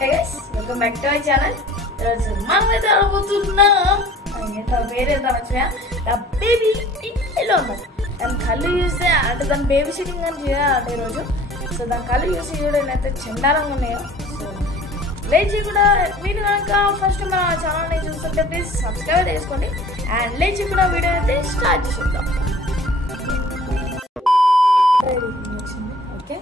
Hey guys, welcome back to my channel. మనమైతే అనుకుంటున్నాం వేరే బేబీ ఇంట్లో ఉన్నది దాని కళ్ళు చూస్తే అంటే దాని బేబీ సిట్టింగ్ అని చేయాలి ఈరోజు. సో దాని కళ్ళు చూసి చూడనైతే చండాలంగా ఉన్నాయో. సో లేచి కూడా మీరు కనుక ఫస్ట్ మన ఛానల్ని చూస్తుంటే ప్లీజ్ సబ్స్క్రైబ్ చేసుకోండి. అండ్ లేచి కూడా వీడియో అయితే స్టార్ట్ చేసేద్దాం. ఓకే,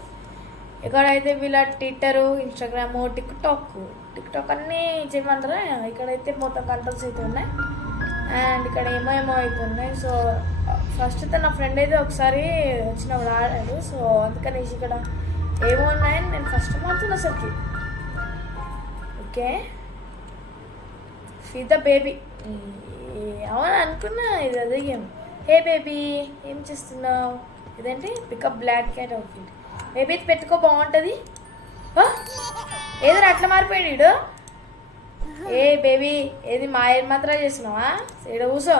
ఇక్కడైతే వీళ్ళ ట్విట్టర్, ఇన్స్టాగ్రామ్, టిక్టాక్ అన్నీ చేయమంటారా. ఇక్కడైతే మొత్తం కంట్రోల్స్ అయితే ఉన్నాయి అండ్ ఇక్కడ ఏమో అవుతున్నాయి. సో ఫస్ట్ అయితే నా ఫ్రెండ్ అయితే ఒకసారి వచ్చినప్పుడు ఆడాడు. సో అందుకనేసి ఇక్కడ ఏమో ఉన్నాయని నేను ఫస్ట్ మాత్రం అసలుకి ఓకే ఫీడ్ ద బేబీ అవును అనుకున్నా. ఇది అదే గేమ్. హే బేబీ ఏం చేస్తున్నావు? ఇదేంటి pick up black cat outfit. Baby పెట్టుకో బాగుంటుంది. ఏదో అట్లా మారిపోయాడు వీడు. ఏ బేబీ ఏది మాయ మాత్రం చేస్తున్నావా? ఇక్కడ కూర్చో.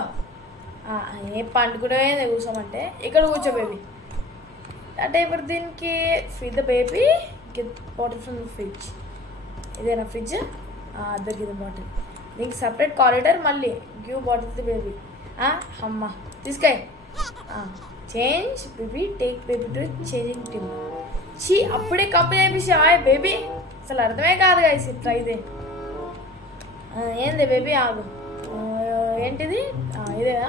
ఏ పండుకునే కూర్చోమంటే ఇక్కడ కూర్చో బేబీ. అంటే ఇప్పుడు దీనికి feed the baby get bottle from the fridge. ఇదేనా ఫ్రిడ్జ్? దొరికింది బాటిల్. దీనికి సపరేట్ కారిడార్. మళ్ళీ గివ్ బాటిల్ ది బేబీ. అమ్మ తీసుకాయి. Change baby take baby to changing team. చీ అప్పుడే కంపెనీ అయిపోయి బేబీ అసలు అర్థమే కాదు కదా ఇట్లా. ఇదే ఏంది బేబీ? ఆగు. ఏంటిది? ఇదేనా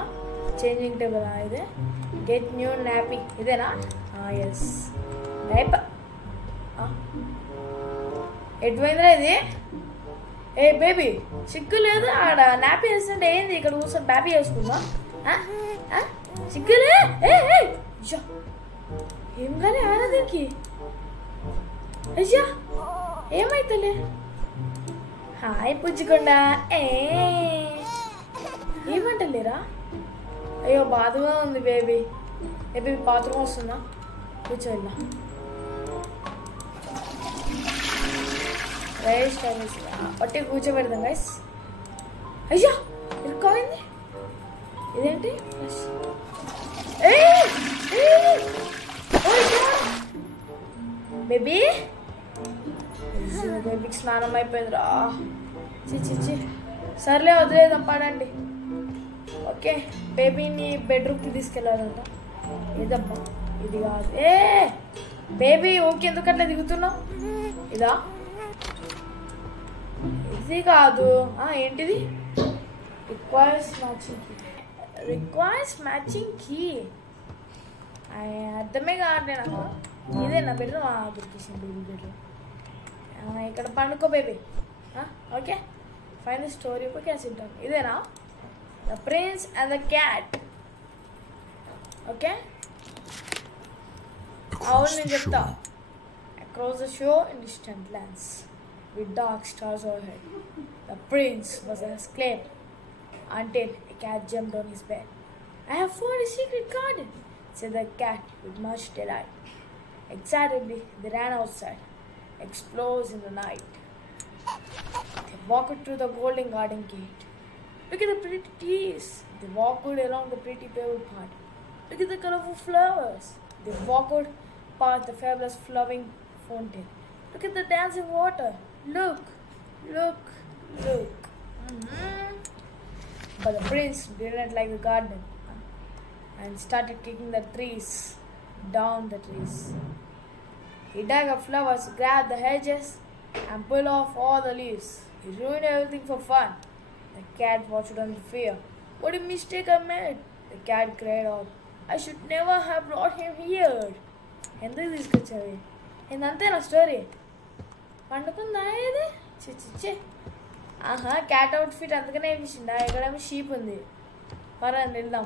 చేంజింగ్ టేబుల్? ఇదే గెట్ న్యూ నాపీ. ఇదేనా? Yes diaper. ఎటువైందిరా ఇది? ఏ బేబీ సిగ్గు లేదు? ఆడ నాపీ వేస్తుంటే ఏంది ఇక్కడ కూర్చొని బ్యాపీ వేసుకుందా? సిగ్గులే ఏం కానీ ఆడ దీనికి. అయ్యా ఏమైతలే. హాయ్ పుచ్చుకుండా ఏమంటలేరా? అయ్యో బాధగా ఉంది బేబీ. ఏ బేబీ బాత్రూమ్ వస్తుందా? కూర్చోల్లా రైస్ పట్టి కూర్చోబెడదాం గైస్. అయ్యా ఇరుక్కోయింది. ఇదేంటి? బేబీ బేబీకి స్నానం అయిపోయిందిరా. చిచ్చి సర్లే వదిలేదాం పడండి. ఓకే బేబీని బెడ్రూమ్కి తీసుకెళ్ళాలంట. ఇదబ్బా ఇది కాదు. బేబీ ఓకే ఎందుకు అట్లా దిగుతున్నావు? ఇదా? ఇది కాదు. ఏంటిది? Requires matching key. అర్థమే కావట్లే నాకు. ఇదేనా బెడ్రూమ్? దొరికేసింది బేబీ బెడ్రూమ్. ఇక్కడ పండుకో baby. Okay fine the story book can sit down. ఇదేనా? The prince and the cat. Okay అవును నేను చెప్తా. Across the show in distant lands with dark stars overhead, the prince was exclaimed until a cat jumped on his bed. I have found a secret garden, said the cat with much delight. Excitedly, they ran outside, explores in the night. They walked through the golden garden gate. Look at the pretty trees. They walked along the pretty pebble path. Look at the colorful flowers. They walked past the fabulous flowing fountain. Look at the dancing water. Look. But the prince didn't like the garden and started kicking the trees down the trees. He dug up flowers, grabbed the hedges and pulled off all the leaves. He ruined everything for fun. The cat watched on fear. What a mistake I made! The cat cried out. I should never have brought him here. ఎందుకు తీసుకొచ్చావి? ఏందంతే నా story. పండుకుందా ఇది? చిచ్చి cat outfit అందుకనే వేసిందా? ఎక్కడేమో sheep ఉంది. పరండి వెళ్దాం.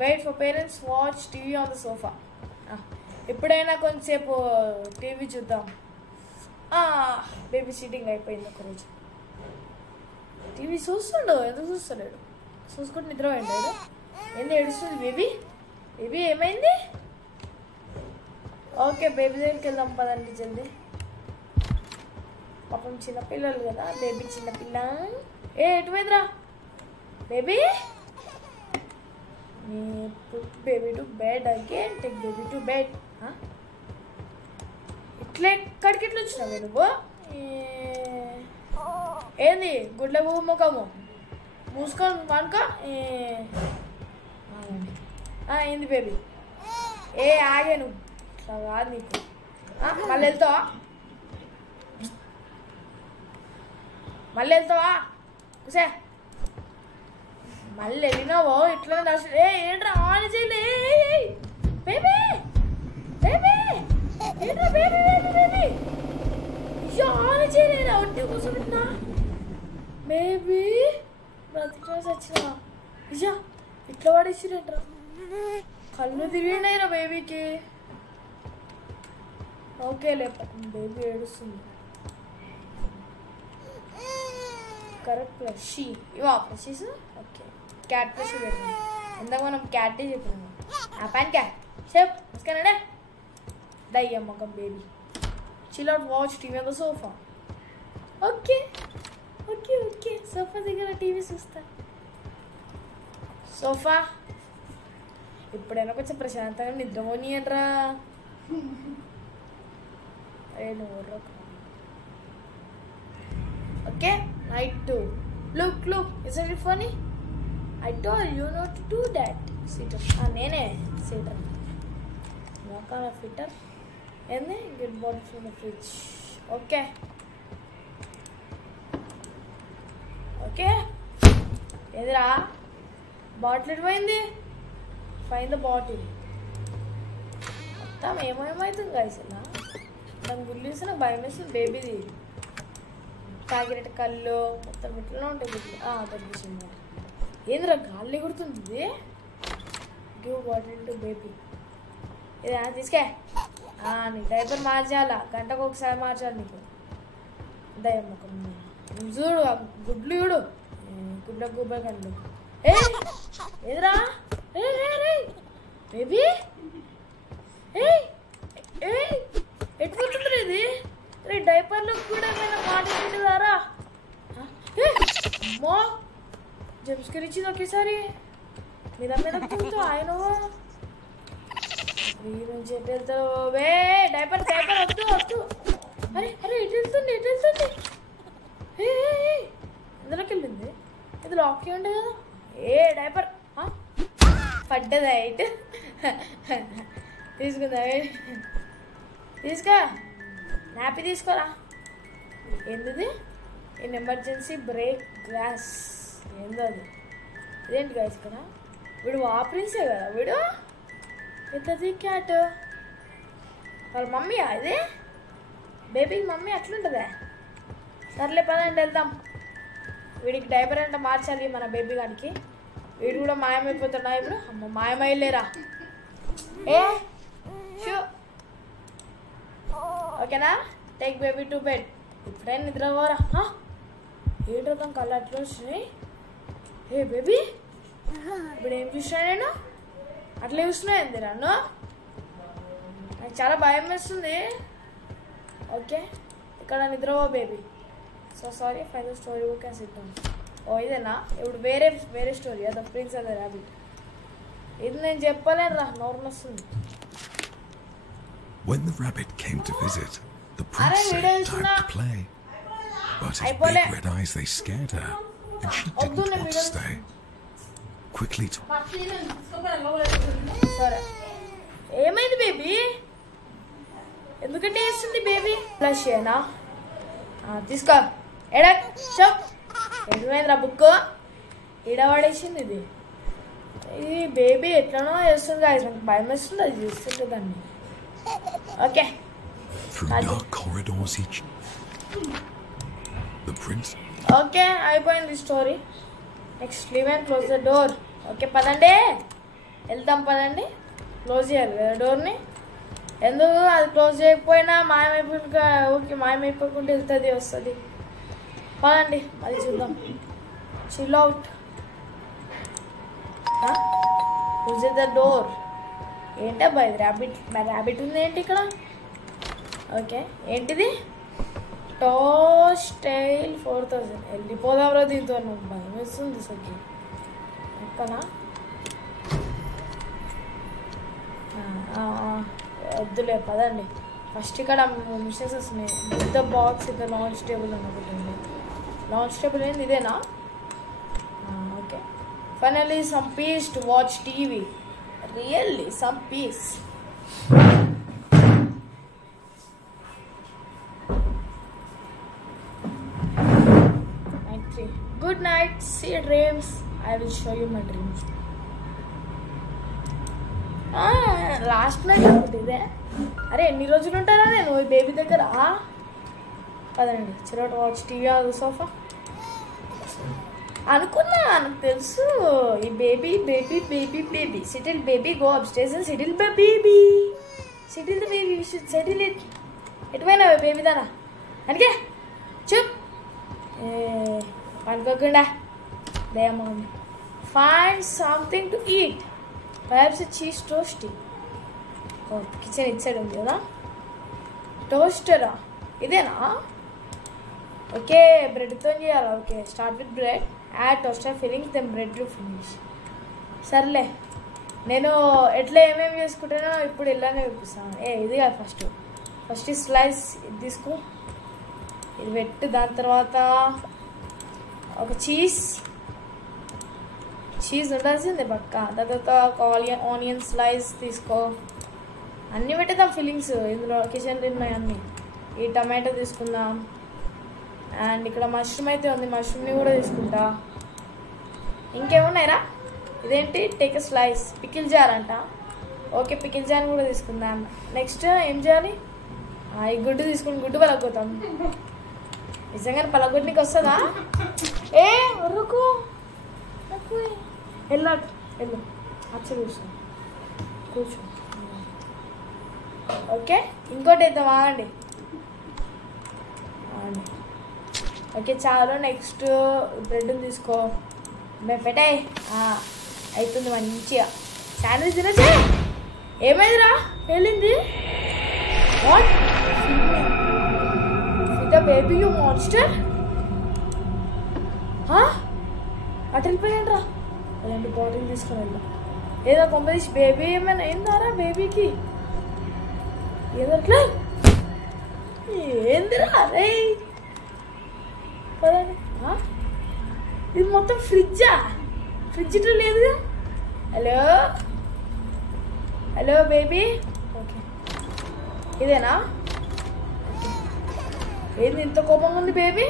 Wait for parents, watch TV on the sofa. ఎప్పుడైనా కొంచెంసేపు టీవీ చూద్దాం. బేబీ సీటింగ్ అయిపోయింది ఒకరోజు. టీవీ చూస్తుండు. ఎందుకు చూస్తలేడు? చూసుకుంటూ నిద్ర పోయిండు. ఏంది ఏడుస్తుంది బేబీ? బేబీ ఏమైంది? ఓకే బేబీ దగ్గరికి వెళ్దాం పదండి జల్దీ. పాపం చిన్నపిల్లలు కదా. బేబీ చిన్నపిల్ల. ఎటువైందిరా baby? put baby to bed again. Take baby to bed. ఇట్లా ఎక్కడికి ఎట్లా వచ్చినావు నువ్వు? ఏంది గుడ్ల ముఖము మూసుకొని కనుక ఏంది బేబీ ఏ ఆగాను ఇట్లా కాదు నీకు మళ్ళీ వెళ్తావా సే మళ్ళీ వెళ్ళినావో ఇట్లా ఏంట్రా ఆన్ చేయలే బేబీ బేబీ ఏంట్రా బేబీ బేబీ అయ్యో ఆన్ చేయలేదా ఒంటి కూర్చోబెట్టినా బేబీ బ్రతికి వచ్చినా అయ్యా ఇట్లా పడేసిరేంట్రా కళ్ళు తిరిగినాయిరా బేబీకి ఓకేలే బేబీ ఏడుస్తుంది కరెక్ట్ ప్లస్ షీ ఇవా ప్లస్ ఓకే క్యాట్ ప్లస్ పెడతాం ఇందాక మనం క్యాటే చెప్పినాము ఆ పని క్యాట్ చెప్ ఇసుకనే దయ్యమ్మకం baby chill out watch TV on the sofa okay okay okay sofa దగ్గర టీవీ చూస్తా సోఫా ఇప్పుడైనా కొంచెం ప్రశాంతంగా నిద్రపోనీయంట్రా okay night 2 look isn't it funny I told you not to do that sitter nene sitter what kind of fitter and then get bottle from the fridge okay edra bottle edpoyindi find the bottle మొత్తం ఏమైతుంది guys ఇలా దాని గుర్లిసి నాకు భయం వేస్తుంది బేబీది తాగినట్టు కళ్ళు మొత్తం ఇట్లా ఉంటాయి దొరికింది ఏంద్రా గాలి ఎగురుతుంది గివ్ వాటర్ టు బేబీ ఇది తీసుకే నీ డైపర్ మార్చాలా గంటకు ఒకసారి మార్చాలి నీకు దయమ్మకం చూడు గుడ్లు చూడు గుడ్ల గుబ్బ కళ్ళు ఏదిరా బేబీ ఎట్టుకుంటుంది ఇది రే డైపర్లో కూడా ఏమైనా మాట్లాడుతుందారా అమ్మో జంస్కర్ ఇచ్చింది ఒకేసారి మీద తుంతో ఆయన నుంచి ఎటు వెళ్తావు వే డైపర్ వద్దు అరే ఎటు వెళ్తుంది ఇందులోకి వెళ్ళింది ఇది లాక్ ఉండే కదా డైపర్ పడ్డదా ఇటు తీసుకుందా తీసుకో నాపి తీసుకోరా ఏంటిది ఇన్ ఎమర్జెన్సీ బ్రేక్ గ్లాస్ ఏందో అది ఇదేంటి గాయస్ ఇక్కడ వీడు వాపరించే కదా వీడు పెద్దది క్యాట్ వాళ్ళ మమ్మీ అది బేబీకి మమ్మీ అట్లుంటుందా సర్లే పదండి వెళ్దాం వీడికి డైపర్ అంటే మార్చాలి మన బేబీ గారికి వీడు కూడా మాయమైపోతున్నా ఇప్పుడు అమ్మ మాయమైలేరా షూ ఓకేనా టేక్ బేబీ టు బెడ్ ఇప్పుడైనా నిద్రపోరా ఏంటో కళ్ళు అట్లా వస్తున్నాయి బేబీ ఇప్పుడు ఏం చూసినా నేను అట్లా చూసినా ఏంది నన్ను నాకు చాలా భయం వేస్తుంది ఓకే ఇక్కడ నిద్రపో baby so sorry fine the story book and SIT down ఇదేనా ఇప్పుడు వేరే story the prince and the rabbit ఇది నేను చెప్పలేను రా నోరు వస్తుంది When the rabbit came to visit, the prince said time to play. But his big red eyes, they scared her, and she didn't want to stay. Quickly to... ఏమైంది baby ఎందుకంటే వేస్తుంది baby flush ఏనా తీసుకో ఏమైందిరా book ఈడవాడేసింది ఇది baby ఎట్లనో వేస్తుంది నాకు భయం వేస్తుంది అది చూస్తుంటే దాన్ని ఓకే ఓకే అయిపోయింది story next leave and close the door okay పదండి వెళ్తాం పదండి క్లోజ్ చేయాలి కదా డోర్ని ఎందుకు అది క్లోజ్ చేయకపోయినా మాయమైపోకుండా వెళ్తుంది వస్తుంది పదండి అది చూద్దాం chill out close the door ఏంటబ్బా ఇది ర్యాబిట్ ఉంది ఏంటి ఇక్కడ ఓకే ఏంటిది టోస్టైల్ 4000 వెళ్ళిపోదాంరా దీంతో నాకు భయం వేస్తుంది సరికి ఎక్కనా వద్దులే పదండి ఫస్ట్ ఇక్కడ మిషన్స్ వస్తున్నాయి. With the box in the launch table అని ఒకటి ఉంది. లాంచ్ టేబుల్ ఏంది ఇదేనా? Okay. Finally some piece to watch TV. Really some piece. Good night, see your dreams. I will show you my dreams. Last night అనుకుంటే ఇదే. అరే ఎన్ని రోజులు ఉంటారా నేను ఈ బేబీ దగ్గర? పదండి చిరోట్ వాచ్ టీవీ ఆన్ సోఫా అనుకున్నా. నాకు తెలుసు ఈ baby baby baby baby settle baby go up stage and settle baby settle the baby should settle it. ఎటువైనా బేబీ దానా అందుకే చూప్ అనుకోకుండా దయమని. Find something to eat. Perhaps cheese toastie. Kitchen it side ఉంది కదా. టోస్టరా ఇదేనా? ఓకే బ్రెడ్తో చేయాలా? Okay start with bread, add toaster fillings, then bread finish. సర్లే నేను ఎట్లా ఏమేమి చేసుకుంటానో ఇప్పుడు ఇలానే చూపిస్తాను. ఇది కాదు ఫస్ట్ ఈ స్లైస్ ఇది తీసుకో, ఇది పెట్టు. దాని తర్వాత ఒక చీజ్ ఉండాల్సిందే పక్క. దాని తర్వాత ఒక ఆనియన్ స్లైస్ తీసుకో. అన్నీ పెట్టేద్దాం ఫిల్లింగ్స్ ఇందులో. కిచెన్ ఉన్నాయి అన్నీ. ఈ టమాటో తీసుకుందాం. అండ్ ఇక్కడ మష్రూమ్ అయితే ఉంది, మష్రూమ్ని కూడా తీసుకుంటా. ఇంకేమున్నాయిరా? ఇదేంటి take a slice. Pickle jar అంట. ఓకే పికిల్ జార్ కూడా తీసుకుందాం. నెక్స్ట్ ఏం చేయాలి? ఈ గుడ్డు తీసుకుని గుడ్డు పలగొద్దాం. నిజంగానే పలగొట్టనికి వస్తుందా? రుకు వెళ్ళు అచ్చ కూర్చో. ఓకే ఇంకోటి వేద్దాం ఆగండి. ఓకే చాలు. నెక్స్ట్ బ్రెడ్ తీసుకో. పెట్టే అవుతుంది మంచిగా. శాండ్విచ్ తినచ్చే. ఏమైందిరా? వెళ్ళింది. What the baby you monster? అటు వెళ్ళిపోయాను రా. అలాంటి బాటిల్ తీసుకొని వెళ్దాం. ఏదో కొంపదీసి బేబీ ఏమైనా అయిందారా? బేబీకి ఏదట్లా ఏందిరా? అరే పదండి. ఇది మొత్తం ఫ్రిడ్జా? ఫ్రిడ్జ్ ఇట్లా లేదుగా. Hello baby. ఓకే ఇదేనా? ఏంది ఇంత కోపంగా ఉంది బేబీ?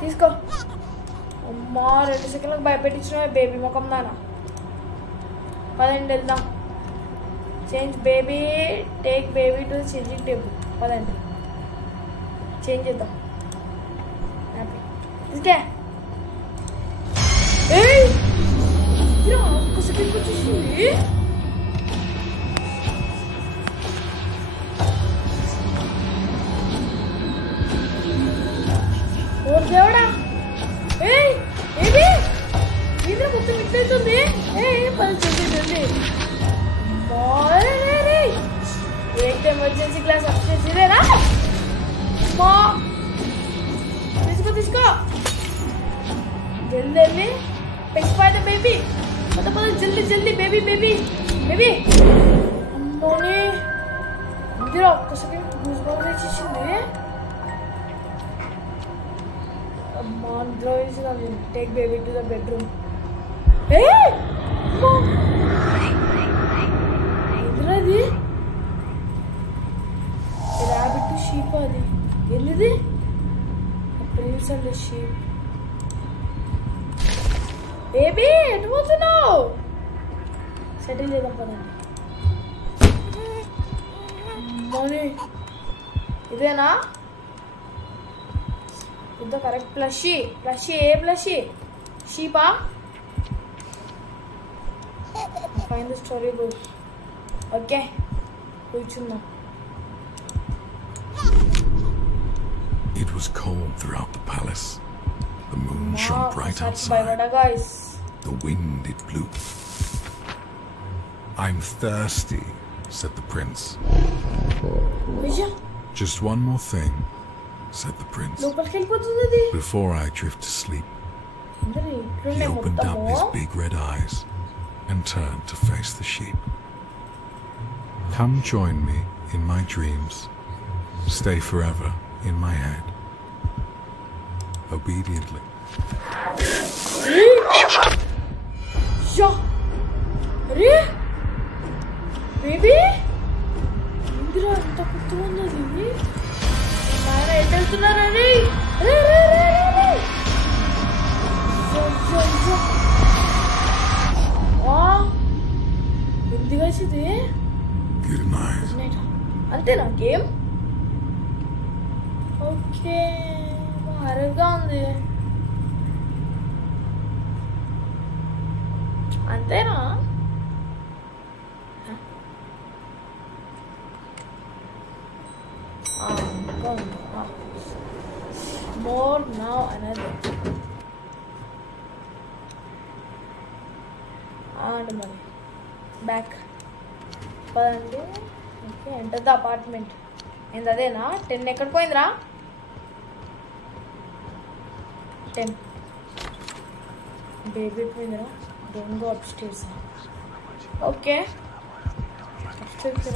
తీసుకో. అమ్మా 2 సెకండ్లకు భయపెట్టించిన బేబీ ముఖం దానా. పదండి వెళ్దాం. Change baby, take baby to changing table. పదండి చేంజ్ చేద్దాం. ఇంకే ఒక్క సెకండ్కి వచ్చేసింది. దేవుడా ఇది మొత్తం ఇట్లయితుంది. పని చూసింది. ఏంటి ఎమర్జెన్సీ క్లాస్ అప్స్టేజ్ ఇదేనా? తీసుకో జల్దీ వెళ్ళి పెంచిపోయిన బేబీ. జల్దీ బేబీ. అమ్మోని ఇందులో ఒక్క సెకండ్ గూస్బంప్స్ వచ్చేసింది. Take baby to the bedroom. ఏంద్రది? Rabbit to sheep. అది ఏంది? Prince and sheep. బేబీ ఎటు పోతున్నావు? సెటిల్ చేద్దాం పదండి. మోని ఇదేనా? ఇది కరెక్ట్. ప్లషీ ఏ ప్లషీ? షీపా? Find the story book. Okay కూర్చుందాం. It was cold throughout the palace. The moon shone bright outside. The wind it blew. I'm thirsty, said the prince. Just one more thing, said the prince. Before I drift to sleep. He opened up his big red eyes and turned to face the sheep. Come join me in my dreams. Stay forever in my head. Obediently. Yeah. Re? Baby? Indra, anta kuttu unnadi. Nana edeltunara re. Re. Yo. Wow. Hindi guys idi. Good night. Antena game? Okay. Harga undi. Antena? More now another. And money. Back. Padandi. Okay, enter the apartment. In the day na 10 ekkada poyindra? 10. Baby poyindra. Don't go upstairs. Okay. Upstairs.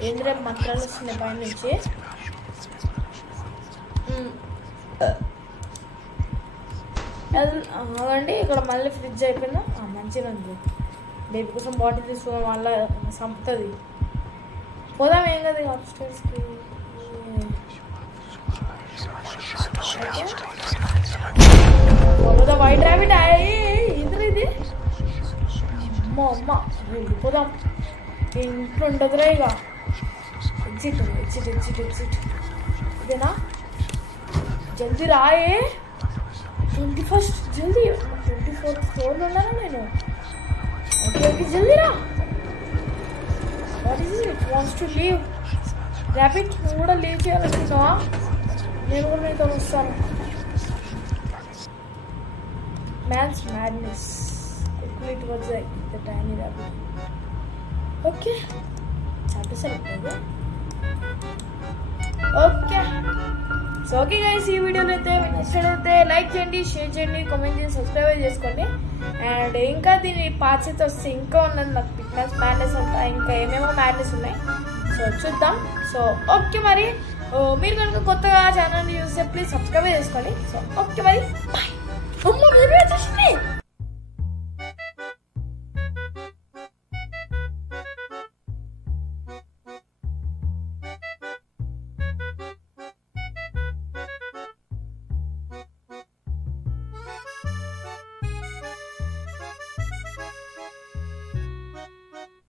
Indra mantralu vastune pay nunchi. అలాంటి ఇక్కడ మళ్ళీ fridge అయిపోయిందా మంచిగా ఉంది baby కోసం bottle తీసుకున్నాం మళ్ళీ సంపుతుంది పోదాం ఏం కదా అప్స్టైర్స్కి ఫాలో ద వైట్ ర్యాబిట్ ఇద్దరు ఇది అమ్మ వెళ్ళిపోదాం ఇంట్లో ఉండదురా ఇక ఎగ్జిట్ ఇదేనా జల్దీ రాయే 21st జల్దీ 24th ఫ్లోర్లో ఉన్నాను నేను ఓకే జల్దీ రా what is it wants to leave rapid నువ్వు కూడా లీవ్ చేయాలనుకుంటున్నావా నేను కూడా నీతో వస్తాను man's madness quickly towards the tiny rapid okay happy select okay so okay guys ఈ వీడియోలో అయితే నచ్చినట్లయితే లైక్ చేయండి షేర్ చేయండి కామెంట్ చేయండి సబ్స్క్రైబ్ చేసుకోండి అండ్ ఇంకా దీని పార్ట్స్ అయితే వస్తే ఇంకా ఉన్నది నాకు ఫిట్నెస్ మ్యాడ్నెస్ అంతా ఇంకా ఏమేమో మ్యాడ్నెస్ ఉన్నాయి సో చూద్దాం సో ఓకే మరి మీరు కనుక కొత్తగా ఛానల్ని చూస్తే ప్లీజ్ సబ్స్క్రైబ్ చేసుకోండి సో ఓకే మరి బాయ్ అమ్మ వీడియో వచ్చేసింది